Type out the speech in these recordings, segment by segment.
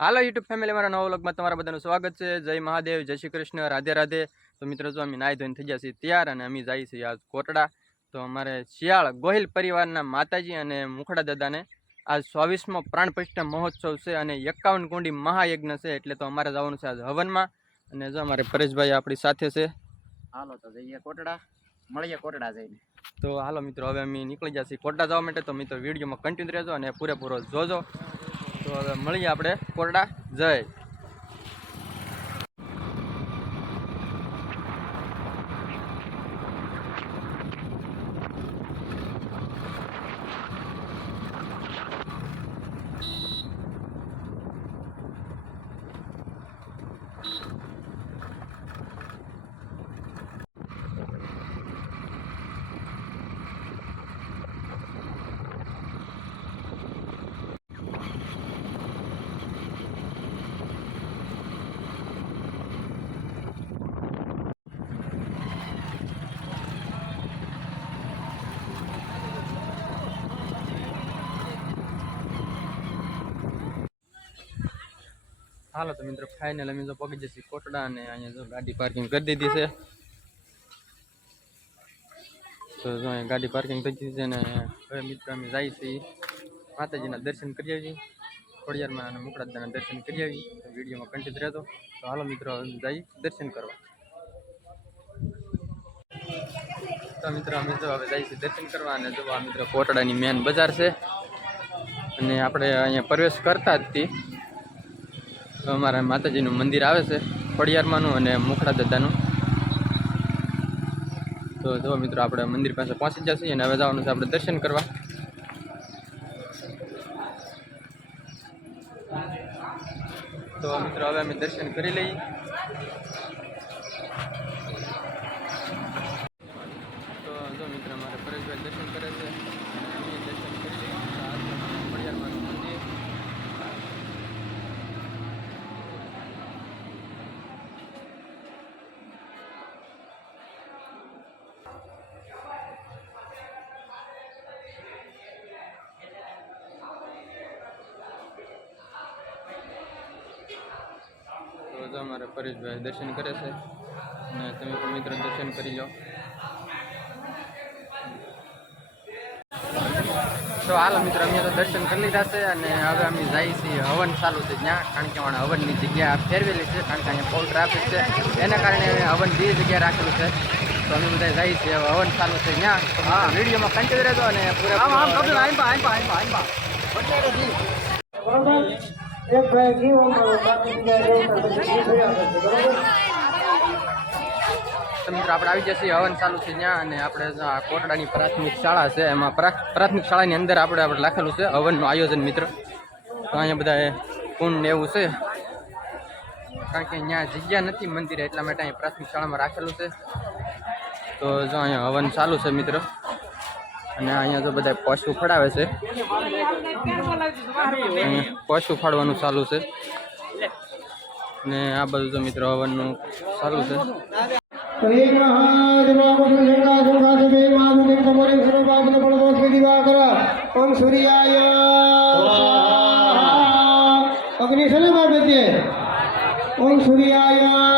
હાલો YouTube family મારા નવા વ્લોગમાં તમારા બધાનું સ્વાગત છે. જય મહાદેવ જય શ્રી કૃષ્ણ રાધે રાધે. તો મિત્રો જો અમે નાહી ધોઈને થઈ ગયા છીએ તૈયાર અને અમે જઈએ છીએ આજ કોટડા. તો અમારે શિયાળ ગોહિલ પરિવારના માતાજી અને મુખડા દાદાને આજ ચોવીસમો પ્રાણ મહોત્સવ છે અને એકાવન કુંડી મહાયજ્ઞ છે એટલે તો અમારે જવાનું છે આજ હવનમાં. અને જો અમારે પરેશભાઈ આપણી સાથે છે. હાલો તો જઈએ કોટડા. મળીએ કોટડા જઈને. તો હાલો મિત્રો હવે અમે નીકળી છીએ કોટડા જવા માટે. તો મિત્રો વિડીયોમાં કન્ટિન્યુ રહેજો અને પૂરેપૂરો જોજો. તો હવે મળીએ આપણે કોરડા. જય. હાલો તો મિત્રો ફાઇનલ અમે જો પગી જશે કોટડા અને અહીંયા જો ગાડી પાર્કિંગ કરી દીધી છે. તો જો અહીંયા ગાડી પાર્કિંગ કરી દીધી છે અને હવે મિત્રો અમે જાય છીએ માતાજીના દર્શન કરી આવીએ. ખોડિયારમાં અને મુકડાદાના દર્શન કરી આવીએ. તો વિડીયોમાં કન્ટિન્યુ રહેતો તો હાલો મિત્રો જઈ દર્શન કરવા. તો મિત્રો, અમે જો હવે છે દર્શન કરવા અને જો આ મિત્રો કોટડાની મેન બજાર છે. અને આપણે અહીંયા પ્રવેશ કરતા જ હતી અમારા માતાજીનું મંદિર આવે છે ખોડિયારમાંનું અને મુખડા દાદાનું. તો જો મિત્રો, આપણે મંદિર પાસે પહોંચી જશે અને હવે જવાનું છે આપણે દર્શન કરવા. તો મિત્રો, હવે અમે દર્શન કરી લઈએ. તો અમારે પરેશભાઈ દર્શન કરે છે. અને તમે પણ મિત્રો દર્શન કરી લો. તો હાલો મિત્રો, અમે તો દર્શન કરી લીધા છે અને હવે અમે જઈએ છીએ હવન ચાલુ છે ત્યાં, કારણ કે અમારે હવનની જગ્યા ફેરવેલી છે, કારણ કે અહીંયા ફોલ ટ્રાફિક છે. એના કારણે હવન બે જગ્યાએ રાખેલું છે, તો અમે બધા જઈએ છીએ હવે હવન ચાલુ છે ત્યાં. હા, વિડીયોમાં કન્ટિન્યુ રહેજો અને પૂરા એક આપણે આવી જશે હવન ચાલુ છે ત્યાં અને આપણે કોટડાની પ્રાથમિક શાળા છે. એમાં પ્રા- પ્રાથમિક શાળાની અંદર આપણે આપણે લખેલું છે હવનનું આયોજન, મિત્ર. તો અહીંયા બધા કુંડ ને એવું છે. કારણ કે અહીંયા જગ્યા નથી મંદિરે, એટલા માટે અહીંયા પ્રાથમિક શાળામાં રાખેલું છે. તો જો અહીંયા હવન ચાલુ છે, મિત્ર. અને અહીંયા તો બધા પશુ ફડાવે છે. પશુ ફાડવાનું ચાલુ છે. ને આ બધું તો મિત્રો હવનનું ચાલુ છે. ઓમ સૂર્યાય.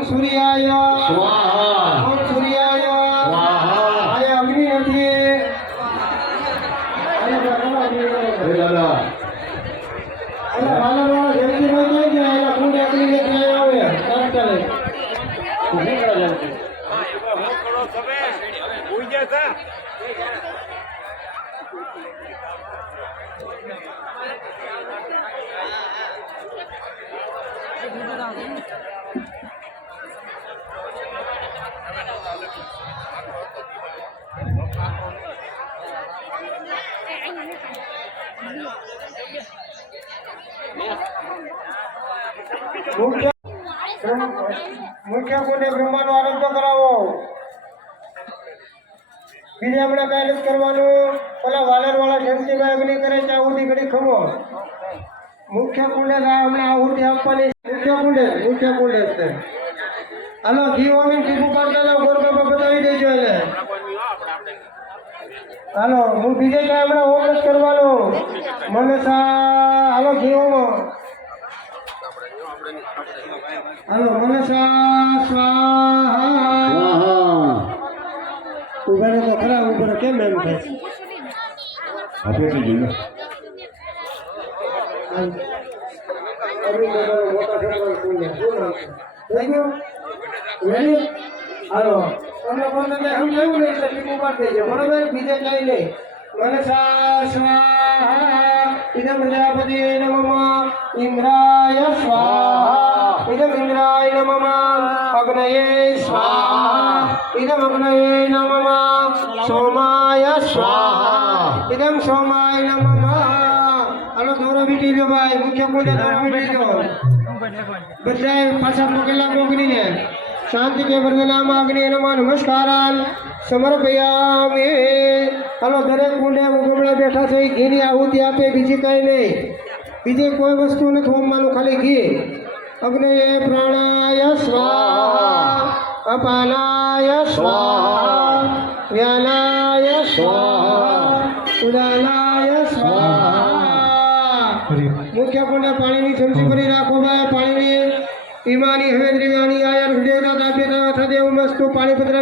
ઓમ સૂર્યાય ઓમ સૂર્યાય ઓમ સૂર્યાય આય અગ્નિ નથી આય અગ્નિ નથી. વાલા જલ્દી માં કુંડ એકલી ને ત્યાં આવે ઊભી કરો જલ્દી મુખ્ય મુખ્ય કોને બ્રહ્માનું આરંભ કરાવો. બીજે હમણાં કાંઈ નથી કરવાનું ઓલા વાલર વાળા જયંતિભાઈ આહુતિ ઘડી ખમો મુખ્ય કુંડે આહુતિ આપવાની મુખ્ય કુંડે મુખ્ય કુંડે છે. હાલો બતાવી દેજો એને. હાલો, હું બીજે કાંઈ હમણાં ઓમ નથી કરવાનું મનસા હાલો જીવોમાં હાલો મનસા સ્વાહા. ઊભા તો ખરા, ઊભા કેમ એમ થાય? હાલો. તમને હું લેવું નહીં એટલે ટીપું પાડી દેજો. બરોબર? બીજે કઈ નહીં. મનસા સ્વાહા, ઇદમ પ્રજાપતિ નમઃ, ઇન્દ્રાય સ્વાહા, ઇદમ ઇન્દ્રાય નમઃ, અગ્નયે સ્વાહા, ઇદમ અગ્નયે નમઃ, સોમાય સ્વાહા, ઇદમ સોમાય નમઃ. હાલો, દોરો બીટી લો ભાઈ. મુખ્ય પૂજા દોરો બીટી બધાય પાછા મોકલેલા મોકલીને શાંતિ કે વર્ધનામાં અગ્નિ નમઃ નમસ્કારાન સમર્પયામિ. હાલો દરેક કુંડે ઉગમણે બેઠા છે. ઘીની આહુતિ આપે બીજી કાંઈ નહીં. બીજી કોઈ વસ્તુ નથી હોમવાનું ખાલી ઘી. અગ્નિએ પ્રાણાય સ્વાહા. અપાનાય સ્વાહા. વ્યાનાય સ્વાહા. ઉદાનાય સ્વાહા. મુખ્ય કુંડે પાણીની ચમચી ભરી રાખો ભાઈ પાણીની. ઈમાની હવેન્દ્રીવાણી આયર હૃદયનાથ આપ્યતા થદેવ મસ્તુ પાણીપત્ર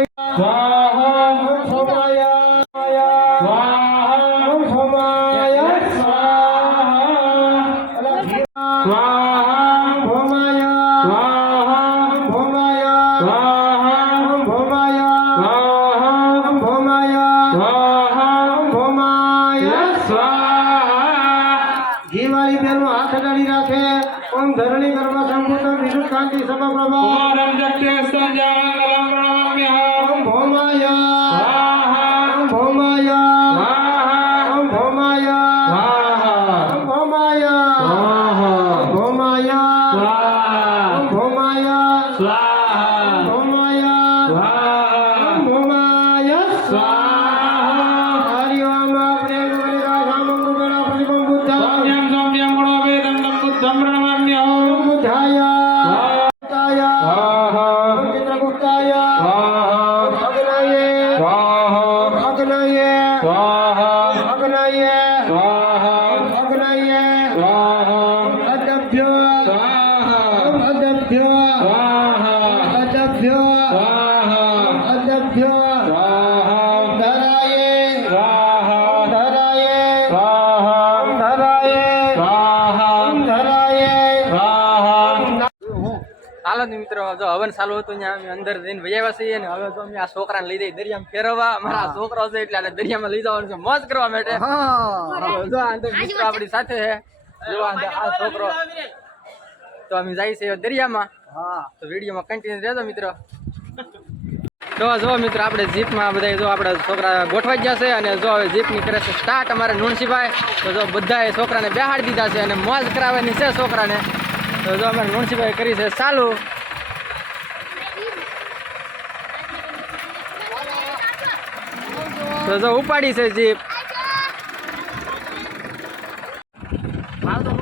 स्वाहा अदभ्यो स्वाहा अदभ्यो स्वाहा જો હવન ચાલુ હતું ત્યાં અમે અંદર જઈને વૈયા છીએ ને હવે તો અમે આ છોકરાને લઈ જઈ દરિયામાં ફેરવવા. મારા છોકરો છે એટલે આને દરિયામાં લઈ જવાનું છે મોજ કરવા માટે. જો આ અંદર મિત્રો આપણી સાથે છે. જો આ છોકરો. તો અમે જઈએ છીએ દરિયામાં. તો વિડીયોમાં કન્ટિન્યુ રહેજો મિત્રો. તો જો મિત્રો આપણે જીપમાં બધા જો આપણે છોકરા ગોઠવાઈ ગયા છે અને જો હવે જીપની કરે છે સ્ટાર્ટ અમારે નુણસીભાઈ તો જો બધાએ છોકરાને બેહાડી દીધા છે અને મોજ કરાવવાની છે છોકરાને. તો જો અમારે નુણસીભાઈ કરી છે ચાલુ. તો ઉપાડી છે જીપ.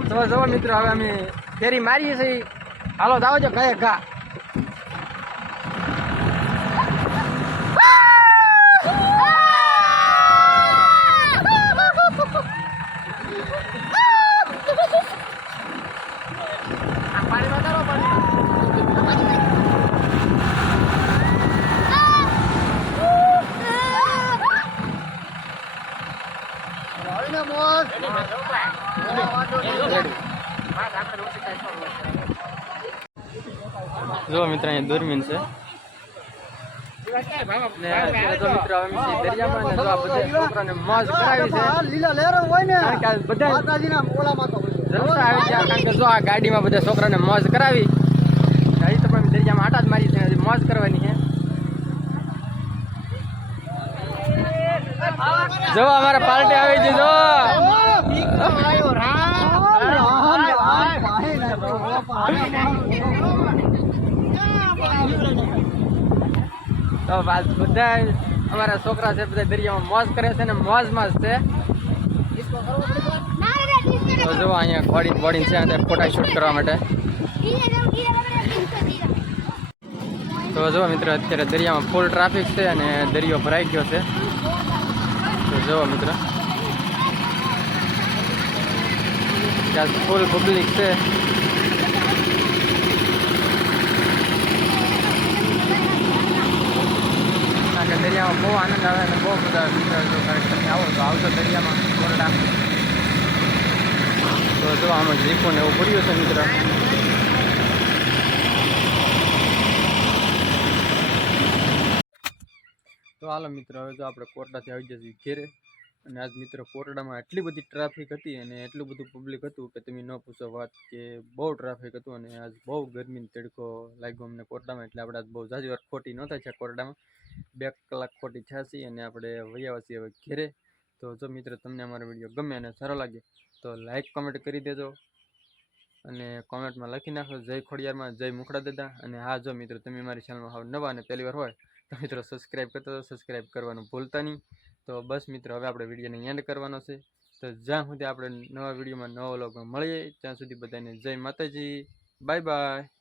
તો જો મિત્રો, હવે અમે ફેરી મારીએ છીએ. હાલો જાઓ છો ગયા ઘા જો મિત્ર અહીંયા દૂરબીન છે ને અત્યારે તો મિત્રો અમે છીએ દરિયામાં ને જો આ બધા છોકરાને મોજ કરાવી છે લીલા લહેરો હોય ને કારણ કે આ બધા માતાજીના ઓલામાં તો જલસા આવી ગયા કારણ કે જો આ ગાડીમાં બધા છોકરાને મોજ કરાવી હજી તો પણ દરિયામાં આટા જ મારી છે મોજ કરવાની છે જો અમારે પાર્ટી આવી છે જો તો બધા અમારા છોકરા છે બધા દરિયામાં મોજ કરે છે ને મોજ મસ્ત છે. તો જો અહીંયા ઘોડી બોડી છે ફોટા શૂટ કરવા માટે. તો જો મિત્રો, અત્યારે દરિયામાં ફૂલ ટ્રાફિક છે અને દરિયો ભરાઈ ગયો છે. તો જુઓ મિત્ર. ત્યાં ફૂલ પબ્લિક છે કારણ કે બહુ આનંદ આવે અને બહુ બધા મિત્રો જો તમે આવો તો આવજો દરિયામાં કોરડા તો જો આમાં જીપો ને એવું પડ્યું છે મિત્ર. તો હાલો મિત્રો, હવે જો આપણે કોરડાથી આવી જઈએ ઘેરે. અને આજ મિત્રો કોટડામાં એટલી બધી ટ્રાફિક હતી અને એટલું બધું પબ્લિક હતું કે તમે ન પૂછો વાત કે બહુ ટ્રાફિક હતું અને આજ બહુ ગરમીનો તડકો લાગ્યો અમને કોટડામાં એટલે આપણે આજ બહુ જાજી વાર ખોટી થાય છે કોરડામાં. બે કલાક ખોટી છાસી અને આપણે વૈયાવાસી હવે ઘેરે. તો જો મિત્રો તમને અમારો વીડિયો ગમે અને સારો લાગે, તો લાઈક કોમેન્ટ કરી દેજો. અને કોમેન્ટમાં લખી નાખો, જય ખોડિયારમાં, જય મુખડા દાદા. અને હા, જો મિત્રો તમે મારી ચેનલમાં હાવ નવા અને પહેલી વાર હોય, તો મિત્રો સબસ્ક્રાઈબ કરતા સબસ્ક્રાઈબ કરવાનું ભૂલતા નહીં. તો બસ મિત્રો, હવે આપણે વિડીયોને એન્ડ કરવાનો છે. તો જ્યાં સુધી આપણે નવા વિડીયોમાં નવા લોકોમાં મળીએ, ત્યાં સુધી બધાને જય માતાજી. Bye bye.